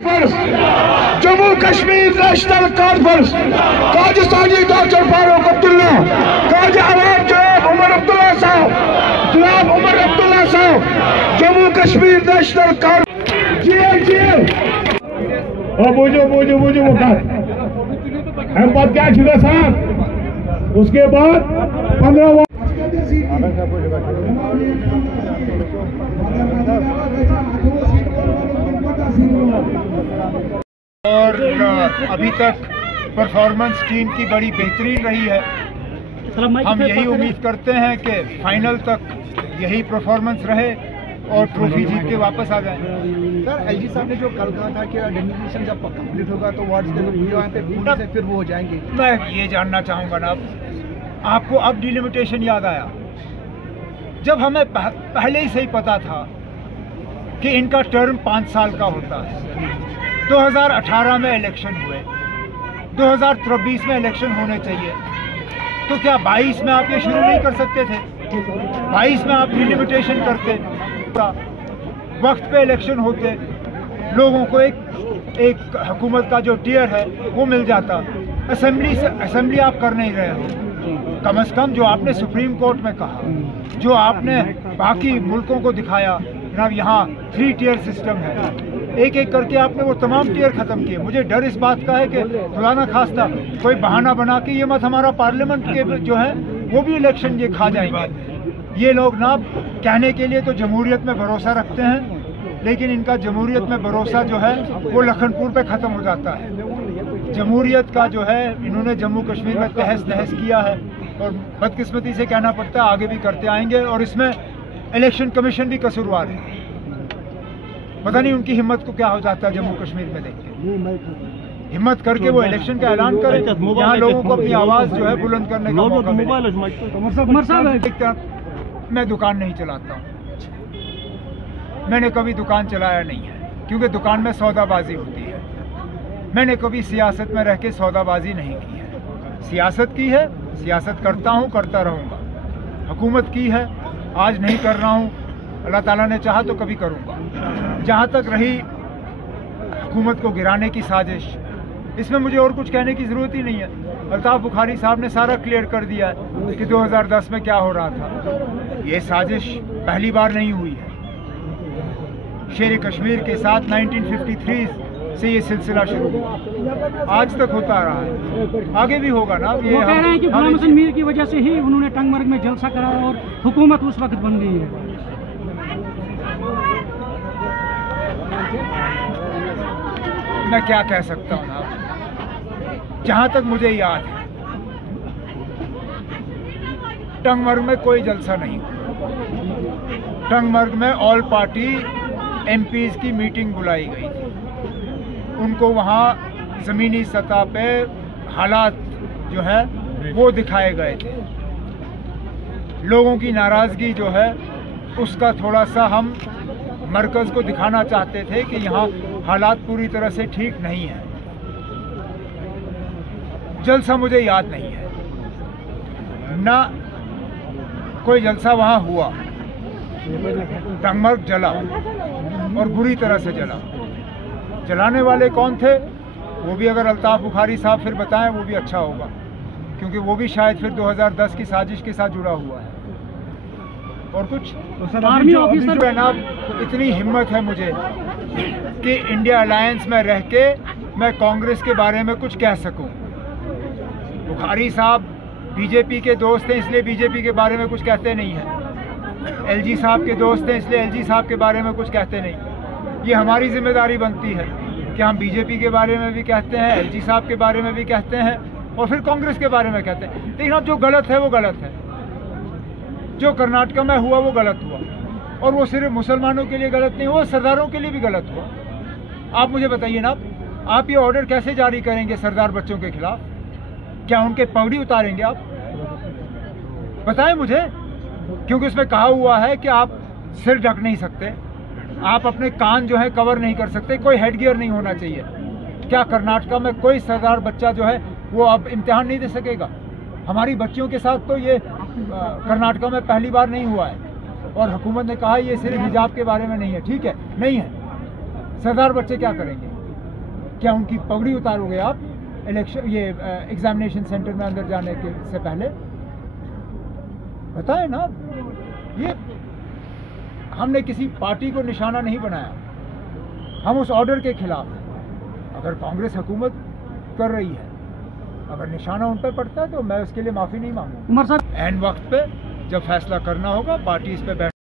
Jammu Kashmir national conference Pakistani doctor Farooq Abdullah, काजी आवाम जनाब उमर अब्दुल्ला साहब, जम्मू कश्मीर नेशनल कॉन्फ्रेंस बुझो क्या छुड़ा साहब। उसके बाद 15 और अभी तक परफॉर्मेंस टीम की बड़ी बेहतरीन रही है। हम यही उम्मीद करते हैं कि फाइनल तक यही परफॉर्मेंस रहे और ट्रॉफी जीत के वापस आ जाए। सर, एलजी साहब ने जो कल कहा था कि डेलिमिटेशन जब कंप्लीट होगा तो वार्ड्स के लोग यहाँ पे पूर्ण से फिर वो हो जाएंगे। मैं ये जानना चाहूँगा ना, आपको अब डिलिमिटेशन याद आया जब हमें पहले ही सही पता था कि इनका टर्म 5 साल का होता है। 2018 में इलेक्शन हुए, 2023 में इलेक्शन होने चाहिए, तो क्या 22 में आप ये शुरू नहीं कर सकते थे? 22 में आप डिलिमिटेशन करते, वक्त पे इलेक्शन होते, लोगों को एक हुकूमत का जो टियर है वो मिल जाता। असेंबली आप कर नहीं रहे हो। कम से कम जो आपने सुप्रीम कोर्ट में कहा, जो आपने बाकी मुल्कों को दिखाया, जनाब यहाँ 3 टियर सिस्टम है, एक एक करके आपने वो तमाम टियर खत्म किए। मुझे डर इस बात का है कि खुदा ना खास्ता कोई बहाना बना के ये मत हमारा पार्लियामेंट के जो है वो भी इलेक्शन ये खा जाएंगे। ये लोग ना कहने के लिए तो जमहूरियत में भरोसा रखते हैं, लेकिन इनका जमहूरियत में भरोसा जो है वो लखनपुर पे ख़त्म हो जाता है। जमहूरियत का जो है इन्होंने जम्मू कश्मीर में तहस नहस किया है और बदकिस्मती से कहना पड़ता है आगे भी करते आएंगे। और इसमें इलेक्शन कमीशन भी कसूरवार है। पता नहीं उनकी हिम्मत को क्या हो जाता है जम्मू कश्मीर में। देखिए, हिम्मत करके वो इलेक्शन का ऐलान करें, यहाँ लोगों को अपनी आवाज़ जो है बुलंद करने का मौका मिले। मैं दुकान नहीं चलाता हूँ, मैंने कभी दुकान चलाया नहीं है, क्योंकि दुकान में सौदाबाजी होती है। मैंने कभी सियासत में रह के सौदाबाजी नहीं की है। सियासत की है, सियासत करता हूँ, करता रहूँगा। हुकूमत की है, आज नहीं कर रहा हूँ, अल्लाह ताला ने चाहा तो कभी करूँगा। जहाँ तक रही हुकूमत को गिराने की साजिश, इसमें मुझे और कुछ कहने की ज़रूरत ही नहीं है। अल्ताफ़ बुखारी साहब ने सारा क्लियर कर दिया है कि 2010 में क्या हो रहा था। ये साजिश पहली बार नहीं हुई है। शेर कश्मीर के साथ 1953 से ये सिलसिला शुरू हुआ, आज तक होता रहा है, आगे भी होगा ना। ये कह रहे हैं कि गुलाम हसन मीर की वजह से ही उन्होंने टंगमर्ग में जलसा करा और हुकूमत उस वक्त बन गई है। मैं क्या कह सकता हूँ ना, जहाँ तक मुझे याद है टंगमर्ग में कोई जलसा नहीं हुआ। टंगमर्ग में ऑल पार्टी एमपीज़ की मीटिंग बुलाई गई थी। उनको वहाँ ज़मीनी सतह पे हालात जो है वो दिखाए गए थे। लोगों की नाराज़गी जो है उसका थोड़ा सा हम मरकज़ को दिखाना चाहते थे कि यहाँ हालात पूरी तरह से ठीक नहीं है। जलसा मुझे याद नहीं है, ना कोई जलसा वहाँ हुआ। टंगमर्ग जला और बुरी तरह से जला। जलाने वाले कौन थे वो भी अगर अल्ताफ़ बुखारी साहब फिर बताएं वो भी अच्छा होगा, क्योंकि वो भी शायद फिर 2010 की साजिश के साथ जुड़ा हुआ है। और कुछ आर्मी ऑफिसर जनाब, इतनी हिम्मत है मुझे कि इंडिया अलायंस में रह के मैं कांग्रेस के बारे में कुछ कह सकूं। बुखारी साहब बीजेपी के दोस्त हैं, इसलिए बीजेपी के बारे में कुछ कहते नहीं हैं। एलजी साहब के दोस्त हैं, इसलिए एलजी साहब के बारे में कुछ कहते नहीं। ये हमारी जिम्मेदारी बनती है कि हम बीजेपी के बारे में भी कहते हैं, एलजी साहब के बारे में भी कहते हैं और फिर कांग्रेस के बारे में कहते हैं। लेकिन अब जो गलत है वो गलत है। जो कर्नाटक में हुआ वो गलत हुआ, और वो सिर्फ मुसलमानों के लिए गलत नहीं हुआ, सरदारों के लिए भी गलत हुआ। आप मुझे बताइए ना, आप ये ऑर्डर कैसे जारी करेंगे सरदार बच्चों के खिलाफ? क्या उनके पगड़ी उतारेंगे आप? बताएं मुझे, क्योंकि उसमें कहा हुआ है कि आप सिर ढक नहीं सकते, आप अपने कान जो है कवर नहीं कर सकते, कोई हेड गियर नहीं होना चाहिए। क्या कर्नाटक में कोई सरदार बच्चा जो है वो अब इम्तिहान नहीं दे सकेगा? हमारी बच्चियों के साथ तो ये कर्नाटक में पहली बार नहीं हुआ है, और हुकूमत ने कहा ये सिर्फ हिजाब के बारे में नहीं है। ठीक है, नहीं है। सरदार बच्चे क्या करेंगे? क्या उनकी पगड़ी उतारोगे आप इलेक्शन ये एग्जामिनेशन सेंटर में अंदर जाने के से पहले? बताएं ना। ये हमने किसी पार्टी को निशाना नहीं बनाया, हम उस ऑर्डर के खिलाफ हैं। अगर कांग्रेस हुकूमत कर रही है, अगर निशाना उन पर पड़ता है तो मैं उसके लिए माफ़ी नहीं मांगूंगा। उमर साहब, एन वक्त पे जब फैसला करना होगा पार्टी इस पे बैठ